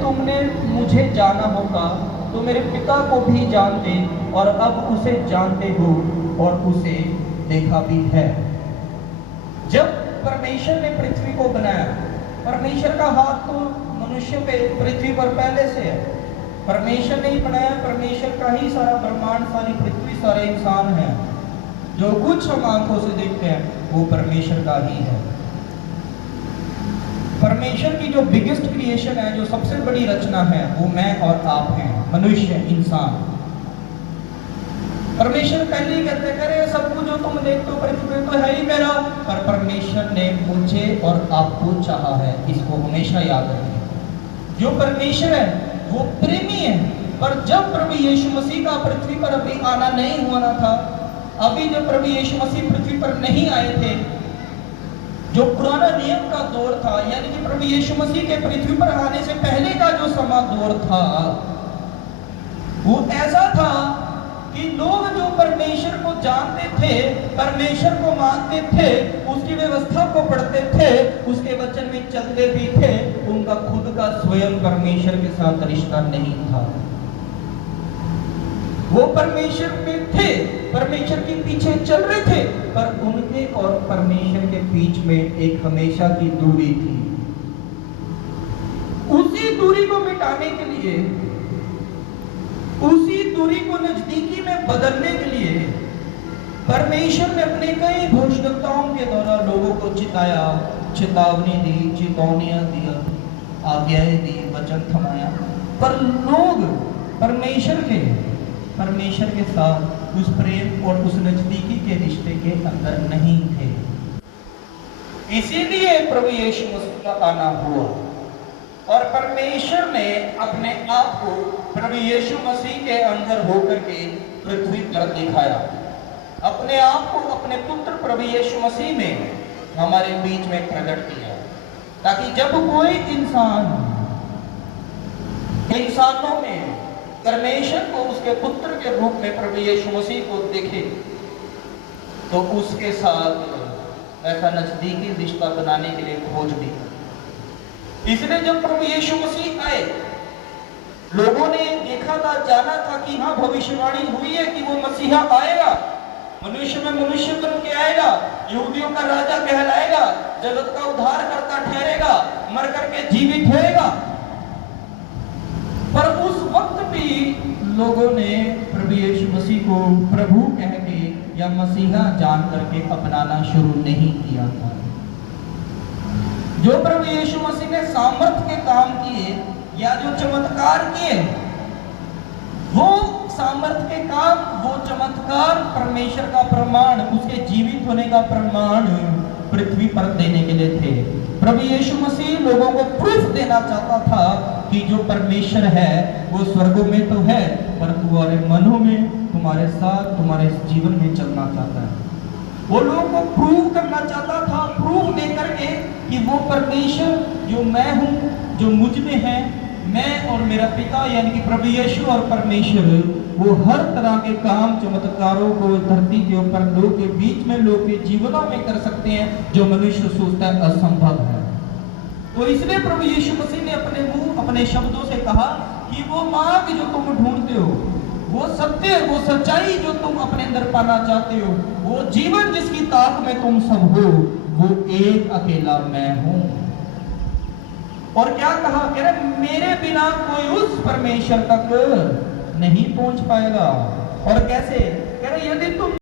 तुमने मुझे जाना होगा तो मेरे पिता को भी जानते, और अब उसे जानते हो और उसे देखा भी है। जब परमेश्वर ने पृथ्वी को बनाया, परमेश्वर का हाथ तो मनुष्य पे पृथ्वी पर पहले से है। परमेश्वर ने ही बनाया, परमेश्वर का ही सारा ब्रह्मांड, सारी पृथ्वी, सारे इंसान हैं। जो कुछ हम आंखों से देखते हैं वो परमेश्वर का ही है। परमेश्वर की जो बिगेस्ट क्रिएशन है, जो सबसे बड़ी रचना है, वो मैं और आप हैं, मनुष्य, इंसान। परमेश्वर पहले ही कहते करे सब कुछ जो तुम देखते हो पृथ्वी तो है ही मेरा, पर परमेश्वर ने मुझे और आपको चाहा है, इसको हमेशा याद रखें। जो परमेश्वर है वो प्रेमी है, पर जब प्रभु यीशु मसीह का पृथ्वी पर अभी आना नहीं होना था, अभी जब प्रभु यीशु मसीह पृथ्वी पर नहीं आए थे, जो पुराना नियम का दौर था, यानी कि प्रभु यीशु मसीह के पृथ्वी पर आने से पहले का जो समा दौर था, वो ऐसा था कि लोग जो परमेश्वर को जानते थे, परमेश्वर को मानते थे, उसकी व्यवस्था को पढ़ते थे, उसके वचन में चलते भी थे, उनका खुद का स्वयं परमेश्वर के साथ रिश्ता नहीं था। वो परमेश्वर में थे, परमेश्वर के पीछे चल रहे थे, पर उनके और परमेश्वर के बीच में एक हमेशा की दूरी थी। उसी दूरी को मिटाने के लिए, उसी दूरी को नजदीकी में बदलने के लिए परमेश्वर ने अपने कई घोषणाओं के द्वारा लोगों को चिताया, चेतावनी दी, चेतावनियां दिया, आज्ञाएं दी, वचन थमाया, पर लोग परमेश्वर के साथ उस प्रेम और उस नजदीकी के रिश्ते के अंदर नहीं थे। इसीलिए प्रभु यीशु मसीह का आना हुआ और परमेश्वर ने अपने आप को प्रभु यीशु मसीह के अंदर होकर के पृथ्वी पर दिखाया, अपने आप को अपने पुत्र प्रभु यीशु मसीह में हमारे बीच में प्रकट किया, ताकि जब कोई इंसानों में परमेश्वर को उसके पुत्र के रूप में प्रभु यीशु मसीह को देखे तो उसके साथ ऐसा नजदीकी रिश्ता बनाने के लिए खोज दी। इसलिए जब प्रभु यीशु मसीह आए, लोगों ने देखा था, जाना था कि हाँ भविष्यवाणी हुई है कि वो मसीहा आएगा, मनुष्य में मनुष्य बन के आएगा, यहूदियों का राजा कहलाएगा, जगत का उद्धार करता ठहरेगा, मर करके जीवित होएगा। पर उस वक्त भी लोगों ने प्रभु यीशु मसीह को प्रभु कह के या मसीहा जान करके अपनाना शुरू नहीं किया था। जो प्रभु यीशु मसीह ने सामर्थ के काम किए या जो चमत्कार किए, वो सामर्थ के काम, वो चमत्कार परमेश्वर का प्रमाण, उसके जीवित होने का प्रमाण पृथ्वी पर देने के लिए थे। प्रभु यीशु मसीह लोगों को प्रूफ देना चाहता था कि जो परमेश्वर है वो स्वर्गों में तो है, पर तुम्हारे मनों में, तुम्हारे साथ, तुम्हारे जीवन में चलना चाहता है। वो लोगों को प्रूव करना चाहता था, प्रूफ दे करके कि वो परमेश्वर जो मैं हूँ, जो मुझ में है, मैं और मेरा पिता यानी कि प्रभु यीशु और परमेश्वर, वो हर तरह के काम, चमत्कारों को धरती के ऊपर लोग के बीच में, लोग के जीवनों में कर सकते हैं, जो मनुष्य सोचता है असंभव है। तो इसलिए प्रभु यीशु मसीह ने अपने मुंह, अपने शब्दों से कहा कि वो मार्ग जो तुम ढूंढते हो, वो सत्य, वो सच्चाई जो तुम अपने अंदर पाना चाहते हो, वो जीवन जिसकी ताक में तुम सब हो, वो एक अकेला मैं हूं। और क्या कहा, कह रहे मेरे बिना कोई उस परमेश्वर तक नहीं पहुंच पाएगा। और कैसे, कह रहे यदि तुम